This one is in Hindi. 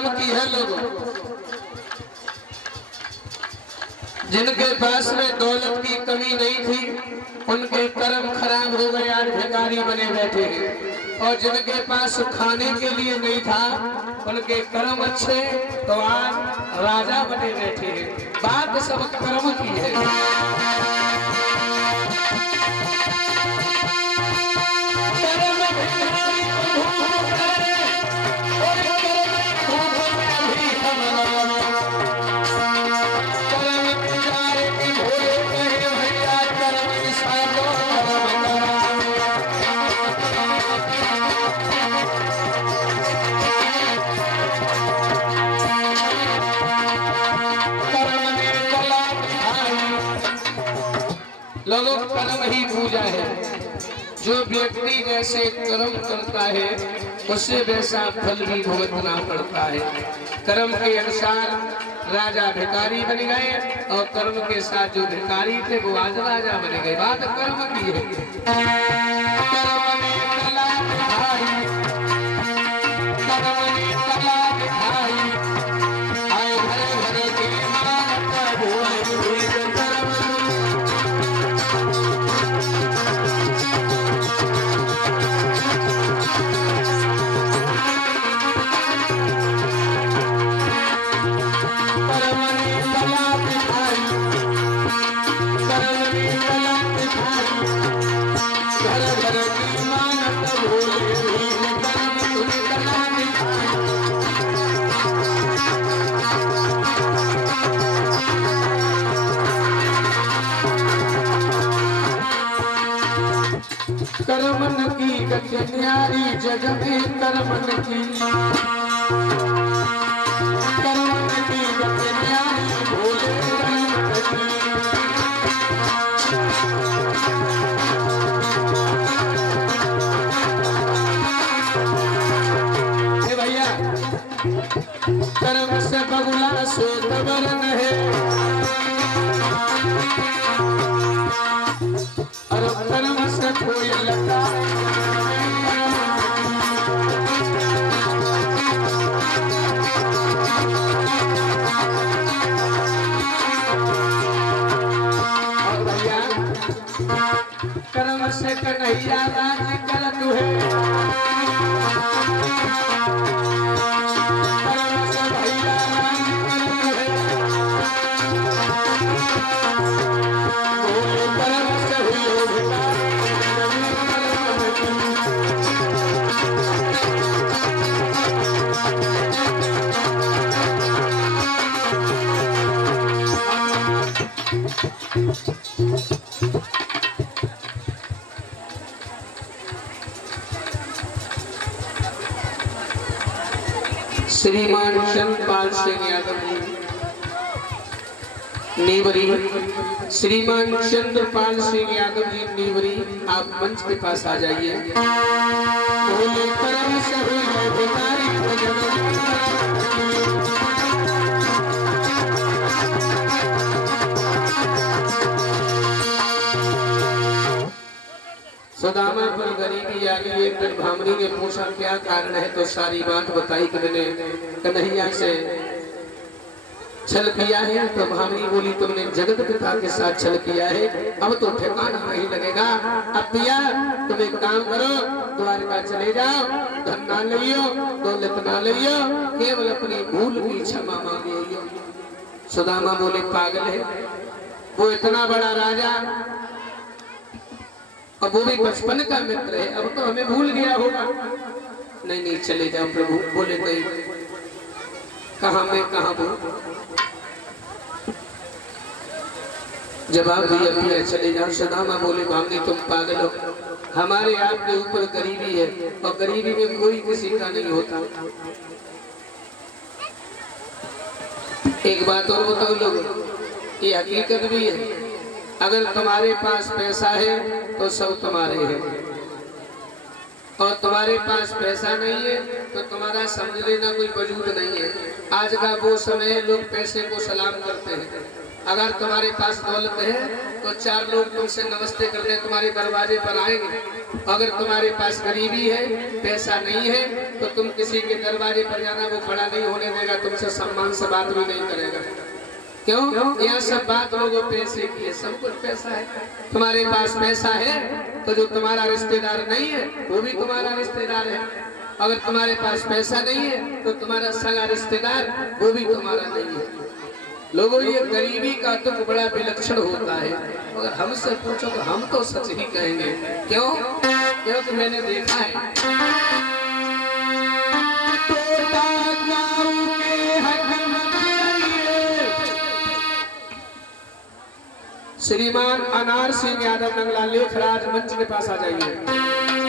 कर्म की है लोगों। जिनके पास में दौलत की कमी नहीं थी उनके कर्म खराब हो गए, आज भिखारी बने बैठे हैं। और जिनके पास खाने के लिए नहीं था उनके कर्म अच्छे तो आज राजा बने बैठे हैं। बात सब कर्म की है। लोगों कर्म ही पूजा है। जो व्यक्ति जैसे कर्म करता है उससे वैसा फल भी भुगतना पड़ता है। कर्म के अनुसार राजा भिखारी बन गए और कर्म के साथ जो भिखारी थे वो आज राजा बन गए। बात कर्म की है। कर्म में कला भिखारी, कर्म में कला भिखारी, आए भरे भरे के मानत भोले कर्मन की गति न्यारी जग में कर्मन की, कर्मन की गति न्यारी भोले गणपति। भैया कर्म से बगुला श्वेत वर्ण है और कर्म से कोई लगा और भैया कर्म से कन्हैया राज करत है। कर्म से भैया राज करत है। कर्म से हुई श्रीमान चंद्रपाल सिंह यादव जी नीवरी, श्रीमान चंद्रपाल सिंह यादव जी नीवरी, आप मंच के पास आ जाइए। भोले कर्म से हुई भिखारी सुदामा पर गरीबी आ गई। एक दिन भामरी ने पूछा क्या कारण है तो सारी बात बताई कि मैंने कन्हैया से छल किया है। तो भामरी बोली तुमने जगत पिता के साथ छल किया है, अब तो ठिकाना नहीं लगेगा। अब पिया तुम एक काम करो, द्वारका चले जाओ, धन ना लियो, दौलत ना लियो, केवल अपनी भूल की क्षमा मांगियो। सुदामा बोले पागल है, वो इतना बड़ा राजा अब वो भी बचपन का मित्र है, अब तो हमें भूल गया होगा। नहीं नहीं चले जाओ प्रभु। बोले नहीं, कहा मैं कहा वो जवाब दिया भैया चले जाओ। सुदामा बोले भामनी तुम पागल हो, हमारे आपके ऊपर गरीबी है और गरीबी में कोई किसी का नहीं होता। एक बात और बताओ लोग, ये हकीकत भी है। अगर तुम्हारे पास पैसा है तो सब तुम्हारे है, और तुम्हारे पास पैसा नहीं है तो तुम्हारा समझ लेना कोई वजूद नहीं है। आज का वो समय लोग पैसे को सलाम करते हैं, अगर तुम्हारे पास दौलत है तो 4 लोग तुमसे नमस्ते करने तुम्हारे दरवाजे पर आएंगे। अगर तुम्हारे पास गरीबी है, पैसा नहीं है, तो तुम किसी के दरवाजे पर जाना, वो खड़ा नहीं होने देगा, तुमसे सम्मान से बात भी नहीं करेगा। क्यों? यहाँ सब बात लोगों पैसे की है, सब कुछ पैसा है। तुम्हारे पास पैसा है तो जो तुम्हारा रिश्तेदार नहीं है वो भी तुम्हारा रिश्तेदार है। अगर तुम्हारे पास पैसा नहीं है तो तुम्हारा सगा रिश्तेदार वो भी तुम्हारा नहीं है। लोगों, ये गरीबी का दुख बड़ा विलक्षण होता है। अगर हमसे पूछो तो हम तो सच ही कहेंगे। क्यों? क्योंकि मैंने देखा है श्रीमान अनार सिंह यादव नंगला लेखराज मंच के पास आ जाइए।